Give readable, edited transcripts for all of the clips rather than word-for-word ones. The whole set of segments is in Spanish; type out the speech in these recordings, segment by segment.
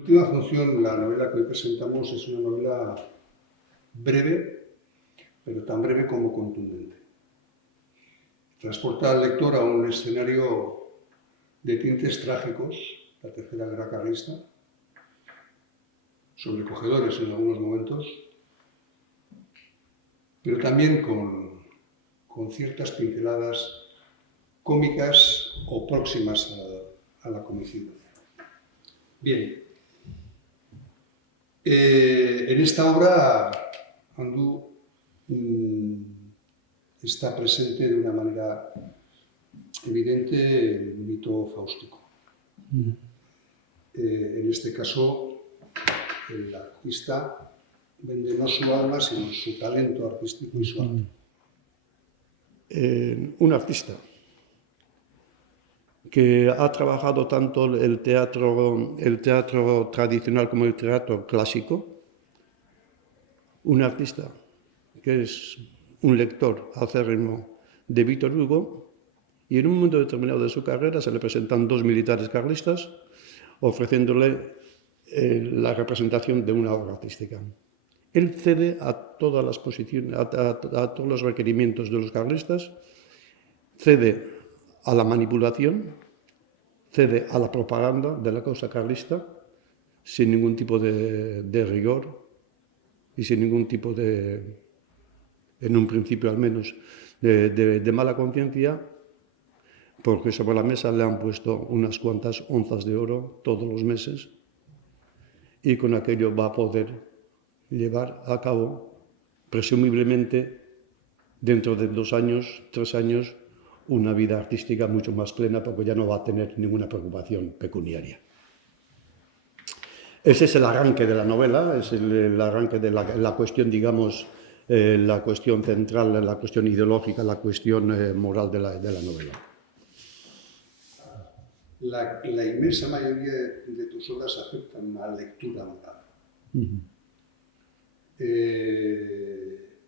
Última función, la novela que hoy presentamos es una novela breve, pero tan breve como contundente. Transporta al lector a un escenario de tintes trágicos, la Tercera Guerra Carlista, sobrecogedores en algunos momentos, pero también con ciertas pinceladas cómicas o próximas a la comicidad. Bien, en esta obra Andú está presente de una manera evidente el mito fáustico. En este caso, el artista vende no su alma, sino su talento artístico y su arte. Un artista que ha trabajado tanto el teatro tradicional como el teatro clásico, un artista que es un lector acérrimo de Víctor Hugo, y en un momento determinado de su carrera se le presentan dos militares carlistas ofreciéndole la representación de una obra artística. Él cede a todas las posiciones, a todos los requerimientos de los carlistas, cede a la manipulación, cede a la propaganda de la causa carlista, sin ningún tipo de rigor y sin ningún tipo de, en un principio al menos, de mala conciencia, porque sobre la mesa le han puesto unas cuantas onzas de oro todos los meses y con aquello va a poder llevar a cabo, presumiblemente, dentro de 2 años, 3 años, una vida artística mucho más plena porque ya no va a tener ninguna preocupación pecuniaria. Ese es el arranque de la novela, es el arranque de la cuestión, digamos, la cuestión central, la cuestión ideológica, la cuestión moral de la novela. La inmensa mayoría de tus obras aceptan una lectura moral.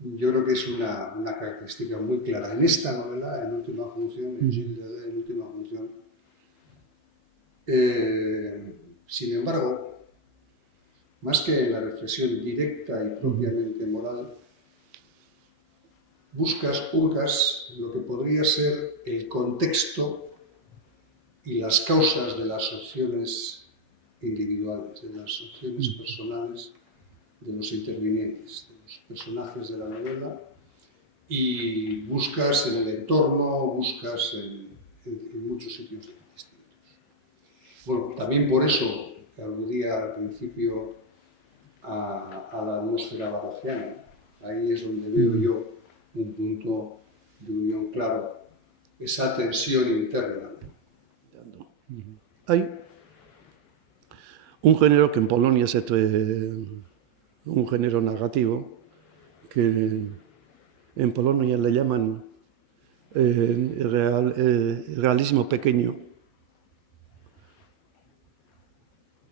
Yo creo que es una característica muy clara. En esta novela, en última función, en Gilles en última función, sin embargo, más que en la reflexión directa y propiamente moral, buscas lo que podría ser el contexto y las causas de las opciones individuales, de las opciones personales de los intervinientes, de los personajes de la novela, y buscas en el entorno, buscas en muchos sitios distintos. Bueno, también por eso aludía al principio a la atmósfera barogiana. Ahí es donde veo yo un punto de unión claro, esa tensión interna. Hay un género que en Polonia un género narrativo que en Polonia le llaman realismo pequeño,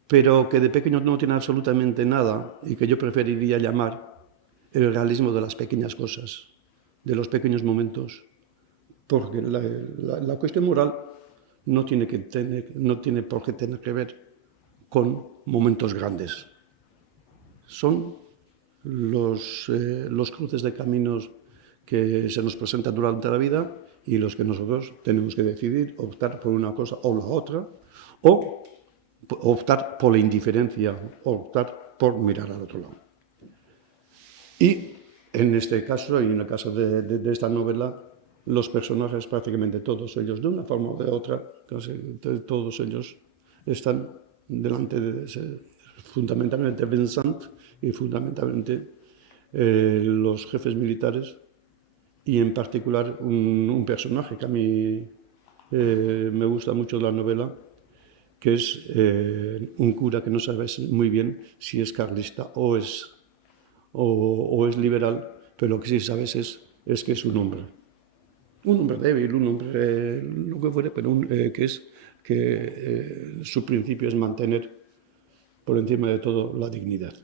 pero que de pequeño no tiene absolutamente nada y que yo preferiría llamar el realismo de las pequeñas cosas, de los pequeños momentos, porque la cuestión moral no tiene por qué tener que ver con momentos grandes. Son los cruces de caminos que se nos presentan durante la vida y los que nosotros tenemos que decidir, optar por una cosa o la otra, o optar por la indiferencia, optar por mirar al otro lado. Y en este caso, y en el caso de esta novela, los personajes, prácticamente todos ellos, de una forma o de otra, casi todos ellos están delante fundamentalmente Vincent y fundamentalmente los jefes militares, y en particular un personaje que a mí me gusta mucho de la novela, que es un cura que no sabes muy bien si es carlista o es liberal, pero lo que sí sabes es que es un hombre débil, un hombre lo que fuere, pero que su principio es mantener por encima de todo la dignidad.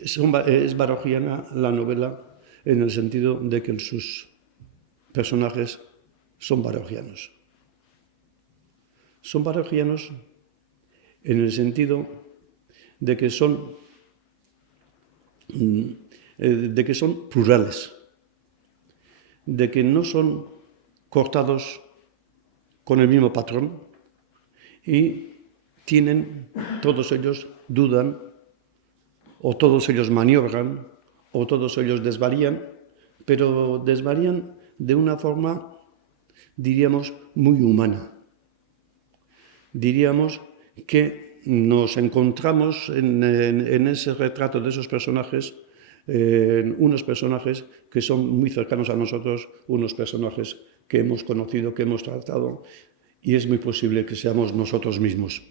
Es barogiana la novela en el sentido de que sus personajes son barogianos. Son parroquianos en el sentido de que son plurales, de que no son cortados con el mismo patrón y todos ellos dudan, o todos ellos maniobran, o todos ellos desvarían, pero desvarían de una forma, diríamos, muy humana. Diríamos que nos encontramos en ese retrato de esos personajes, unos personajes que son muy cercanos a nosotros, unos personajes que hemos conocido, que hemos tratado, y es muy posible que seamos nosotros mismos.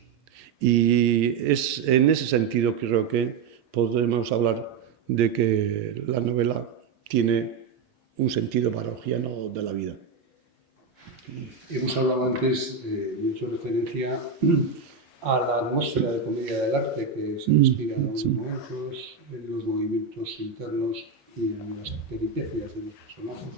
Y es en ese sentido que creo que podemos hablar de que la novela tiene un sentido parroquiano de la vida. Hemos hablado antes, he hecho referencia a la atmósfera de comedia del arte que se respira en los momentos, en los movimientos internos y en las peripecias de los personajes.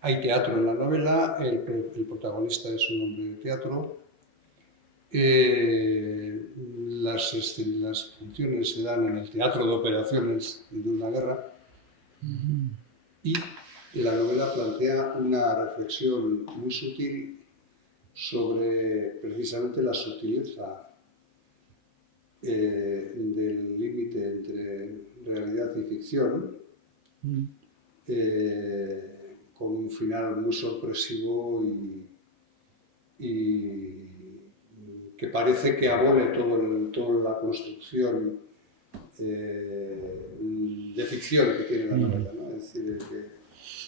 Hay teatro en la novela, el protagonista es un hombre de teatro. Las funciones se dan en el teatro de operaciones de una guerra. Y la novela plantea una reflexión muy sutil sobre precisamente la sutileza del límite entre realidad y ficción, con un final muy sorpresivo y que parece que abole toda la construcción de ficción que tiene la novela, ¿no? Es decir, que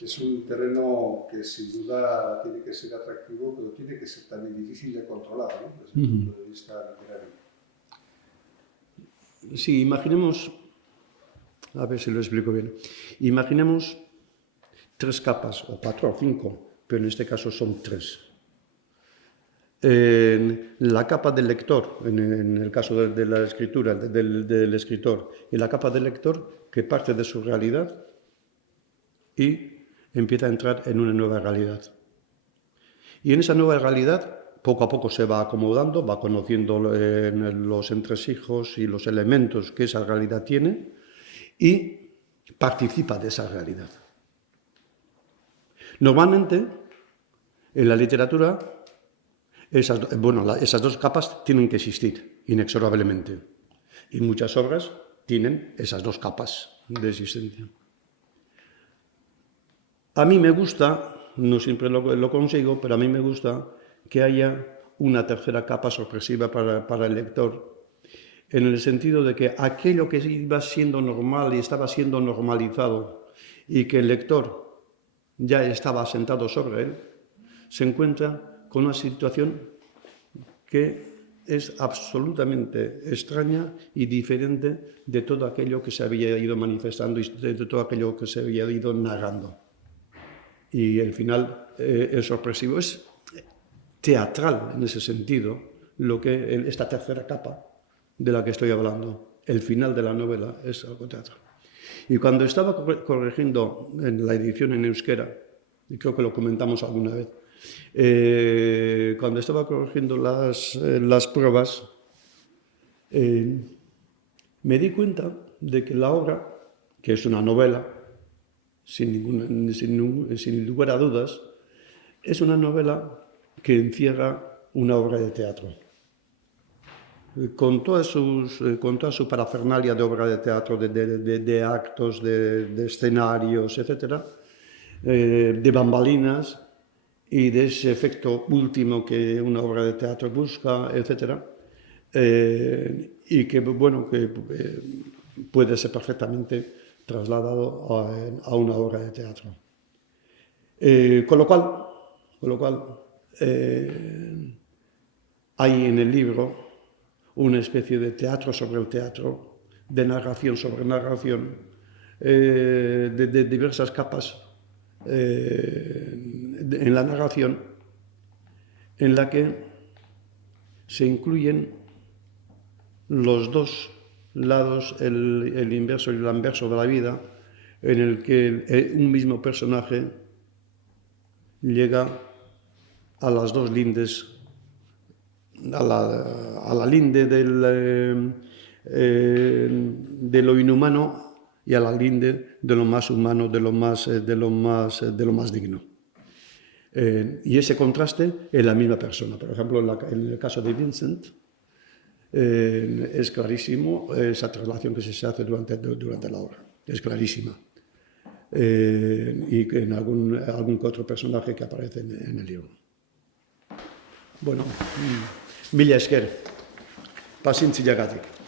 es un terreno que sin duda tiene que ser atractivo, pero tiene que ser también difícil de controlar, ¿no? Desde el punto de vista literario. Sí, imaginemos, a ver si lo explico bien, imaginemos 3 capas, o 4 o 5, pero en este caso son 3. La capa del lector, en el caso de la escritura, del escritor, y la capa del lector que parte de su realidad y empieza a entrar en una nueva realidad. Y en esa nueva realidad, poco a poco se va acomodando, va conociendo los entresijos y los elementos que esa realidad tiene y participa de esa realidad. Normalmente, en la literatura, esas 2 capas tienen que existir inexorablemente. Y muchas obras tienen esas 2 capas de existencia. A mí me gusta, no siempre lo consigo, pero a mí me gusta que haya una tercera capa sorpresiva para el lector, en el sentido de que aquello que iba siendo normal y estaba siendo normalizado y que el lector ya estaba sentado sobre él, se encuentra con una situación que es absolutamente extraña y diferente de todo aquello que se había ido manifestando y de todo aquello que se había ido narrando. Y el final es sorpresivo, es teatral en ese sentido, esta tercera capa de la que estoy hablando. El final de la novela es algo teatral. Y cuando estaba corrigiendo en la edición en euskera, y creo que lo comentamos alguna vez, cuando estaba corrigiendo las pruebas, me di cuenta de que la obra, que es una novela, sin lugar a dudas, es una novela que encierra una obra de teatro. Con toda su parafernalia de obra de teatro, de actos, de escenarios, etc., de bambalinas y de ese efecto último que una obra de teatro busca, etc., y que, puede ser perfectamente trasladado a una obra de teatro. Con lo cual hay en el libro una especie de teatro sobre el teatro, de narración sobre narración, de diversas capas en la narración, en la que se incluyen los 2 lados, el inverso y el anverso de la vida, en el que un mismo personaje llega a las dos lindes, a la linde de lo inhumano y a la linde de lo más humano, de lo más digno. Y ese contraste en la misma persona. Por ejemplo, en el caso de Vincent, es clarísimo esa traslación que se hace durante la obra. Es clarísima. Y en algún que otro personaje que aparece en el libro. Bueno, mila esker, pazientziagatik.